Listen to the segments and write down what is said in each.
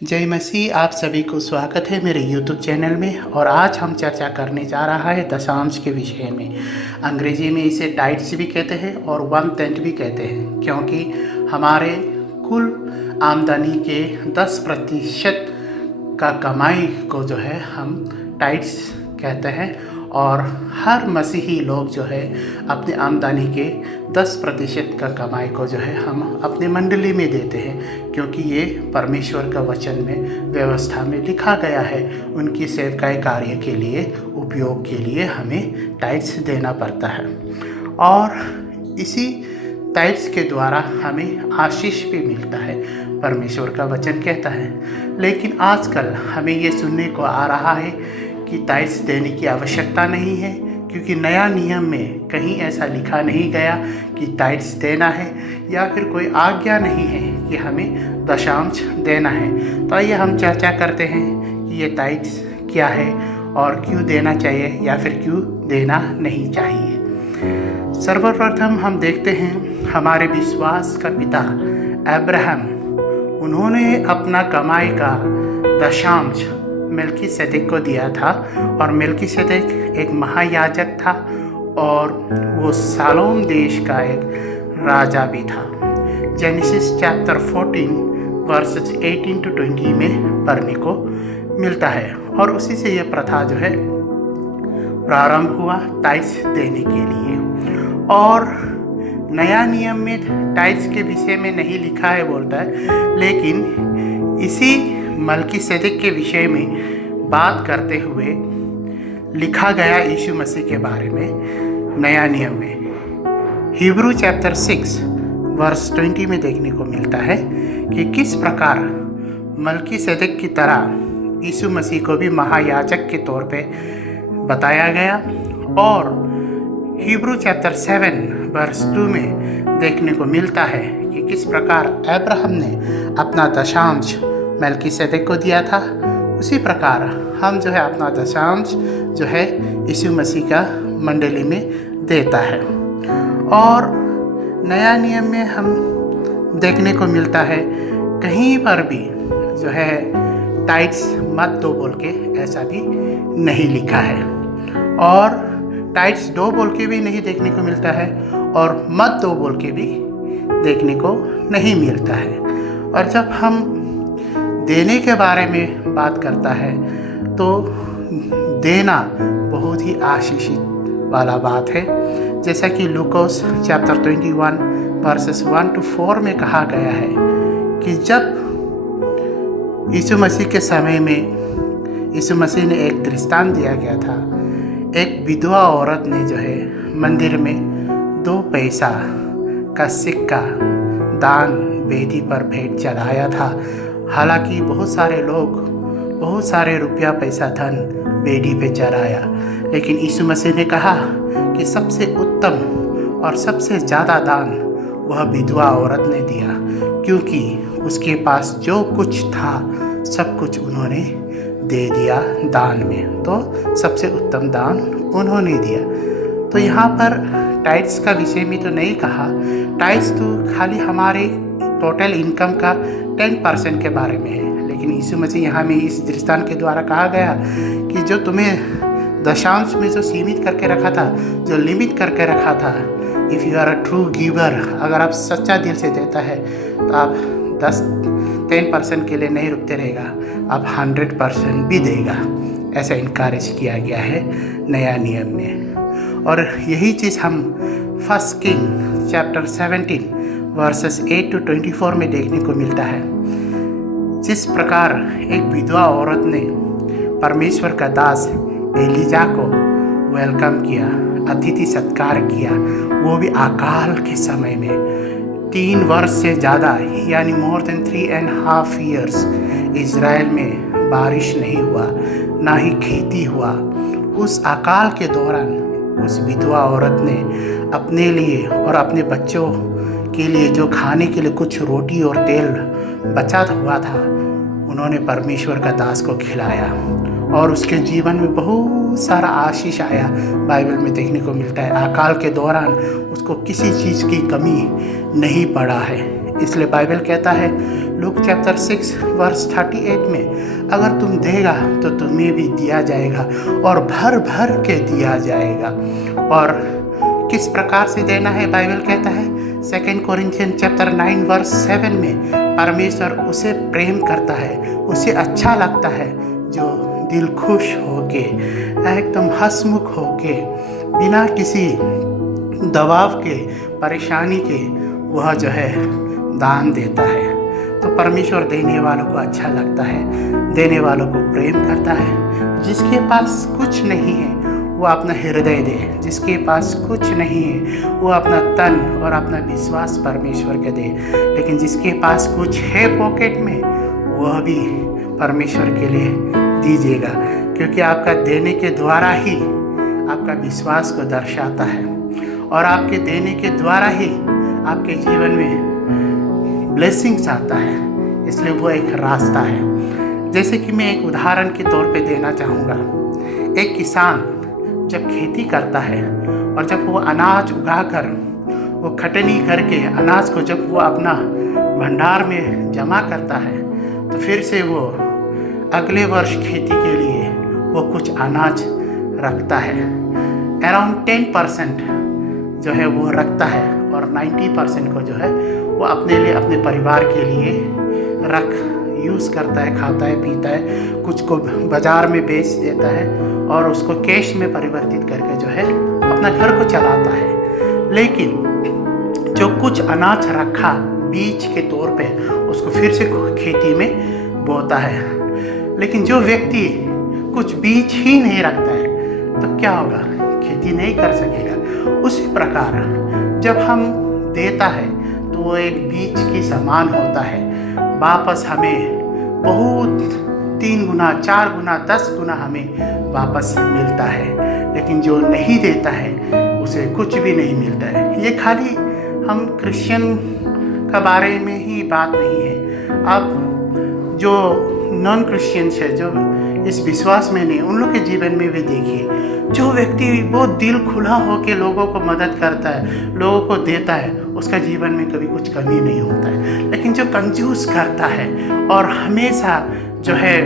जय मसीह। आप सभी को स्वागत है मेरे YouTube चैनल में। और आज हम चर्चा करने जा रहा है दशांश के विषय में। अंग्रेजी में इसे टाइट्स भी कहते हैं और 1/10 भी कहते हैं, क्योंकि हमारे कुल आमदनी के 10% का कमाई को जो है हम टाइट्स कहते हैं। और हर मसीही लोग जो है अपने आमदनी के 10% का कमाई को जो है हम अपने मंडली में देते हैं, क्योंकि ये परमेश्वर का वचन में व्यवस्था में लिखा गया है। उनकी सेवकाई कार्य के लिए उपयोग के लिए हमें टाइट्स देना पड़ता है, और इसी टाइट्स के द्वारा हमें आशीष भी मिलता है, परमेश्वर का वचन कहता है। लेकिन आजकल हमें ये सुनने को आ रहा है कि टाइट्स देने की आवश्यकता नहीं है, क्योंकि नया नियम में कहीं ऐसा लिखा नहीं गया कि टाइट्स देना है, या फिर कोई आज्ञा नहीं है कि हमें दशांश देना है। तो आइए हम चर्चा करते हैं कि ये टाइट्स क्या है और क्यों देना चाहिए या फिर क्यों देना नहीं चाहिए। सर्वप्रथम हम देखते हैं हमारे विश्वास का पिता अब्राहम, उन्होंने अपना कमाई का दशांश मेल्कीसेदेक को दिया था। और मेल्कीसेदेक एक महायाजक था, और वो शालोम देश का एक राजा भी था। जेनेसिस चैप्टर 14 वर्सेस 18 to 20 में पढ़ने को मिलता है। और उसी से यह प्रथा जो है प्रारंभ हुआ टाइट्स देने के लिए। और नया नियम में टाइट्स के विषय में नहीं लिखा है बोलता है, लेकिन इसी मेल्कीसेदेक के विषय में बात करते हुए लिखा गया यीशु मसीह के बारे में नया नियम में हिब्रू चैप्टर 6 वर्स 20 में देखने को मिलता है कि किस प्रकार मेल्कीसेदेक की तरह यीशु मसीह को भी महायाजक के तौर पे बताया गया। और हिब्रू चैप्टर 7 वर्स 2 में देखने को मिलता है कि किस प्रकार अब्राहम ने अपना दशांश मेल्कीसेदेक को दिया था, उसी प्रकार हम जो है अपना दशांश जो है यीशु मसीह का मंडली में देता है। और नया नियम में हम देखने को मिलता है कहीं पर भी जो है टाइट्स मत दो बोल के ऐसा भी नहीं लिखा है, और टाइट्स दो बोल के भी नहीं देखने को मिलता है, और मत दो बोल के भी देखने को नहीं मिलता है। और जब हम देने के बारे में बात करता है तो देना बहुत ही आशीषित वाला बात है। जैसा कि लूकोस चैप्टर 21 वर्सेस 1 to 4 में कहा गया है कि जब यीशु मसीह के समय में यीशु मसीह ने एक दृष्टांत दिया गया था। एक विधवा औरत ने जो है मंदिर में 2 पैसा का सिक्का दान वेदी पर भेंट चढ़ाया था। हालांकि बहुत सारे लोग बहुत सारे रुपया पैसा धन वेदी पे चढ़ाया, लेकिन यीशु मसीह ने कहा कि सबसे उत्तम और सबसे ज़्यादा दान वह विधवा औरत ने दिया, क्योंकि उसके पास जो कुछ था सब कुछ उन्होंने दे दिया दान में। तो सबसे उत्तम दान उन्होंने दिया। तो यहाँ पर टाइट्स का विषय में तो नहीं कहा। टाइट्स तो खाली हमारे टोटल इनकम का 10% के बारे में है, लेकिन यीशु मसीह यहाँ में इस दृष्टांत के द्वारा कहा गया कि जो तुम्हें दशांश में जो सीमित करके रखा था, जो लिमिट करके रखा था, if you are a true giver, अगर आप सच्चा दिल से देता है तो आप 10% के लिए नहीं रुकते रहेगा, आप 100% भी देगा। ऐसा इनकरेज किया गया है नया नियम में। और यही चीज़ हम 1 किंग चैप्टर 17 वर्सेस 8 to 24 में देखने को मिलता है। जिस प्रकार एक विधवा औरत ने परमेश्वर का दास एलिजा को वेलकम किया, अतिथि सत्कार किया, वो भी अकाल के समय में 3 वर्ष से ज़्यादा, यानी मोर देन 3.5 years इज़राइल में बारिश नहीं हुआ, ना ही खेती हुआ। उस अकाल के दौरान उस विधवा औरत ने अपने लिए और अपने बच्चों के लिए जो खाने के लिए कुछ रोटी और तेल बचा हुआ था, उन्होंने परमेश्वर का दास को खिलाया, और उसके जीवन में बहुत सारा आशीष आया। बाइबल में देखने को मिलता है अकाल के दौरान उसको किसी चीज़ की कमी नहीं पड़ा है। इसलिए बाइबल कहता है लूक चैप्टर 6 वर्स 38 में, अगर तुम देगा तो तुम्हें भी दिया जाएगा और भर भर के दिया जाएगा। और किस प्रकार से देना है बाइबल कहता है 2 कोरिन्थियन चैप्टर 9 वर्स 7 में, परमेश्वर उसे प्रेम करता है, उसे अच्छा लगता है जो दिल खुश होके, एकदम हंसमुख होके, बिना किसी दबाव के, परेशानी के वह जो है दान देता है। तो परमेश्वर देने वालों को अच्छा लगता है, देने वालों को प्रेम करता है। जिसके पास कुछ नहीं है वो अपना हृदय दे, जिसके पास कुछ नहीं है वो अपना तन और अपना विश्वास परमेश्वर के दे, लेकिन जिसके पास कुछ है पॉकेट में वह भी परमेश्वर के लिए दीजिएगा, क्योंकि आपका देने के द्वारा ही आपका विश्वास को दर्शाता है और आपके देने के द्वारा ही आपके जीवन में ब्लेसिंग्स आता है। इसलिए वो एक रास्ता है। जैसे कि मैं एक उदाहरण के तौर पे देना चाहूँगा। एक किसान जब खेती करता है और जब वो अनाज उगाकर, वो कटनी करके अनाज को जब वो अपना भंडार में जमा करता है, तो फिर से वो अगले वर्ष खेती के लिए वो कुछ अनाज रखता है। अराउंड 10% जो है वो रखता है और 90% को जो है वो अपने लिए, अपने परिवार के लिए यूज़ करता है, खाता है, पीता है, कुछ को बाज़ार में बेच देता है और उसको कैश में परिवर्तित करके जो है अपना घर को चलाता है। लेकिन जो कुछ अनाज रखा बीज के तौर पे, उसको फिर से खेती में बोता है। लेकिन जो व्यक्ति कुछ बीज ही नहीं रखता है तो क्या होगा? खेती नहीं कर सकेगा। उसी प्रकार जब हम देता है तो वो एक बीज के समान होता है, वापस हमें बहुत 3 गुना, 4 गुना, 10 गुना हमें वापस मिलता है। लेकिन जो नहीं देता है उसे कुछ भी नहीं मिलता है। ये खाली हम क्रिश्चियन का बारे में ही बात नहीं है। अब जो नॉन क्रिश्चियंस है, जो इस विश्वास में नहीं, उन लोग के जीवन में भी देखिए, जो व्यक्ति बहुत दिल खुला होकर लोगों को मदद करता है, लोगों को देता है, उसका जीवन में कभी कुछ कमी नहीं होता है। लेकिन जो कंजूस करता है और हमेशा जो है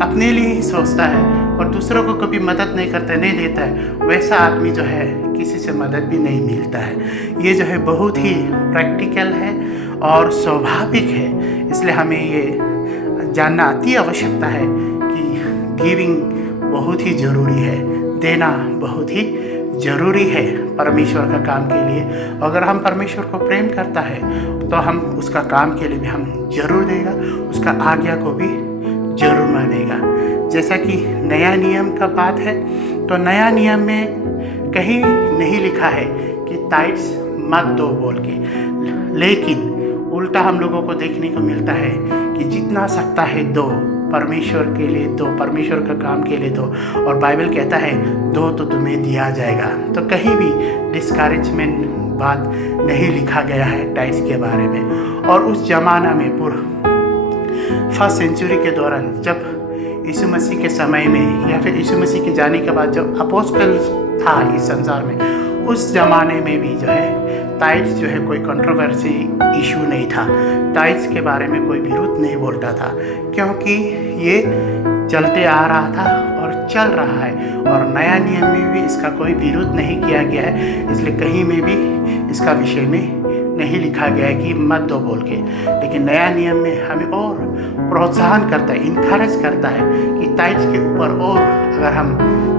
अपने लिए ही सोचता है और दूसरों को कभी मदद नहीं करता, नहीं देता है, वैसा आदमी जो है किसी से मदद भी नहीं मिलता है। ये जो है बहुत ही प्रैक्टिकल है और स्वाभाविक है। इसलिए हमें ये जानना अति आवश्यकता है कि गिविंग बहुत ही ज़रूरी है, देना बहुत ही ज़रूरी है परमेश्वर का काम के लिए। अगर हम परमेश्वर को प्रेम करता है तो हम उसका काम के लिए भी हम जरूर देगा, उसका आज्ञा को भी जरूर मानेगा। जैसा कि नया नियम का बात है, तो नया नियम में कहीं नहीं लिखा है कि टाइट्स मत दो बोल के, लेकिन उल्टा हम लोगों को देखने को मिलता है कि जितना सकता है दो, परमेश्वर के लिए दो, परमेश्वर का काम के लिए दो। और बाइबल कहता है दो तो तुम्हें दिया जाएगा। तो कहीं भी डिस्करेजमेंट बात नहीं लिखा गया है टाइट्स के बारे में। और उस जमाना में फर्स्ट सेंचुरी के दौरान, जब यीशु मसीह के समय में या फिर यीशु मसीह के जाने के बाद जब अपोस्टल था इस संसार में, उस ज़माने में भी जो है टाइट्स जो है कोई कंट्रोवर्सी इशू नहीं था। टाइट्स के बारे में कोई विरोध नहीं बोलता था, क्योंकि ये चलते आ रहा था और चल रहा है और नया नियम में भी इसका कोई विरोध नहीं किया गया है। इसलिए कहीं में भी इसका विषय में नहीं लिखा गया है कि मत दो बोल के। लेकिन नया नियम में हमें और प्रोत्साहन करता है, इनकरेज करता है कि टाइट्स के ऊपर और अगर हम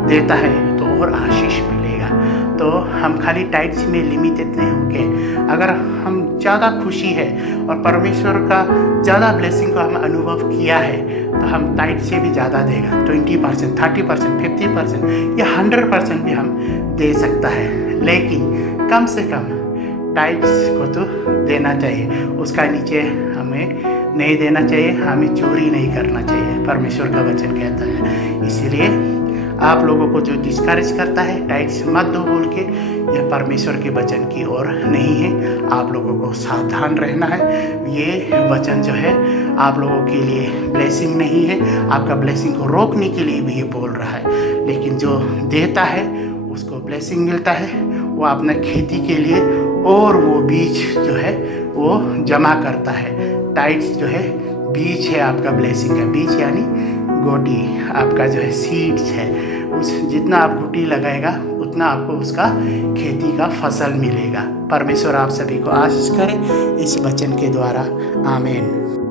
देता है तो और आशीष मिलेगा। तो हम खाली टाइट्स में लिमिटेड नहीं होंगे। अगर हम ज़्यादा खुशी है और परमेश्वर का ज़्यादा ब्लेसिंग को हम अनुभव किया है तो हम टाइट से भी ज़्यादा देगा। 20%, 30%, 50% या 100% भी हम दे सकता है। लेकिन कम से कम टाइट्स को तो देना चाहिए, उसका नीचे हमें नहीं देना चाहिए, हमें चोरी नहीं करना चाहिए, परमेश्वर का वचन कहता है। इसीलिए आप लोगों को जो डिस्करेज करता है टाइट्स मत दो बोल के, यह परमेश्वर के वचन की ओर नहीं है। आप लोगों को सावधान रहना है। ये वचन जो है आप लोगों के लिए ब्लेसिंग नहीं है, आपका ब्लेसिंग को रोकने के लिए भी ये बोल रहा है। लेकिन जो देता है उसको ब्लेसिंग मिलता है, वो अपना खेती के लिए और वो बीज जो है वो जमा करता है टाइट्स जो है बीज है आपका ब्लेसिंग का, बीज यानी गोटी आपका जो है सीड्स है। उस जितना आप गोटी लगाएगा उतना आपको उसका खेती का फसल मिलेगा। परमेश्वर आप सभी को आशीष करे इस वचन के द्वारा। आमीन।